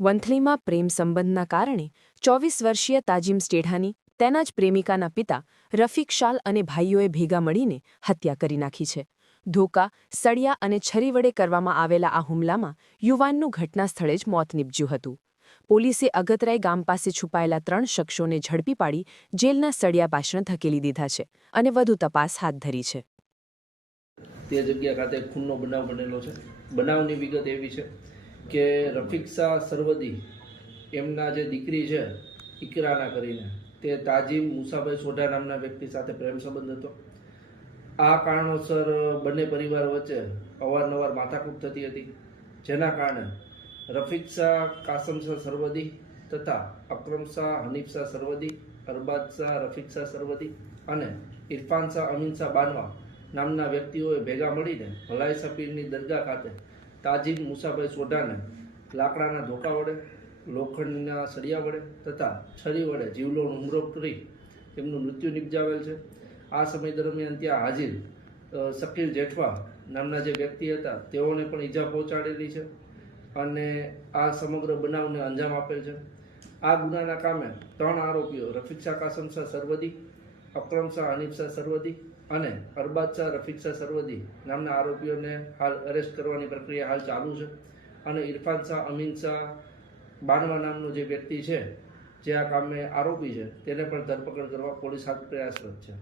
વંથલીમાં પ્રેમ સંબંધના કારણે 24 વર્ષીય તાજીમ સ્ટેઢાની તેના જ પ્રેમિકાના પિતા રફીક શાલ અને ભાઈઓએ ભેગા મળીને હત્યા કરી નાખી છે. ધોકા, સળિયા અને છરી વડે કરવામાં આવેલા આ હુમલામાં યુવાનનું ઘટના સ્થળે જ મોત નીપજ્યું હતું. પોલીસે અગતરાઈ ગામ પાસે છુપાયેલા 3 શખ્સોને ઝડપી પાડી જેલના સળિયા પાછળ ધકેલી દીધા છે અને વધુ તપાસ હાથ ધરી છે. તે જગ્યા ખાતે ખૂનનો બનાવ બનેલો છે. બનાવની વિગત એવી છે કે રફીક શાહ સરવદી એમના જે દીકરી છે ઇકરાના કરીને તે તાજીમ મુસાભાઈ સોઢા નામના વ્યક્તિ સાથે પ્રેમ સંબંધ હતો. આ કારણોસર બંને પરિવાર વચ્ચે અવારનવાર માથાકૂટ થતી હતી, જેના કારણે રફીક શાહ કાસમ શાહ સરવદી તથા અકરમ શાહ હનીફ શાહ સરવદી, અરબાજ શાહ રફીક શાહ સરવદી અને ઇરફાન શાહ અમીન શાહ બાનવા નામના વ્યક્તિઓએ ભેગા મળીને ભલાઈ સપીરની દરગાહ ખાતે તાજીમ મુસાભાઈ સોઢાને લાકડાના ધોકા વડે, લોખંડના સળિયા વડે તથા છરી વડે જીવલેણ હુમલો કરી તેમનું મૃત્યુ નિપજાવેલ છે. આ સમય દરમિયાન ત્યાં હાજર શકીલ જેઠવા નામના જે વ્યક્તિ હતા તેઓને પણ ઈજા પહોંચાડેલી છે અને આ સમગ્ર બનાવને અંજામ આપેલ છે. આ ગુનાના કામે 3 આરોપીઓ રફીક શાહ કાસમ શાહ સરવદી, અકરમ શાહ હનીફ શાહ સરવદી અને અરબાજ શાહ રફીક શાહ સરવદી નામના આરોપીઓને હાલ અરેસ્ટ કરવાની પ્રક્રિયા હાલ ચાલુ છે અને ઇરફાન શાહ અમીન શાહ બાનવા નામનો જે વ્યક્તિ છે જે આ કામે આરોપી છે તેને પણ ધરપકડ કરવા પોલીસ હાથ પ્રયાસરત છે.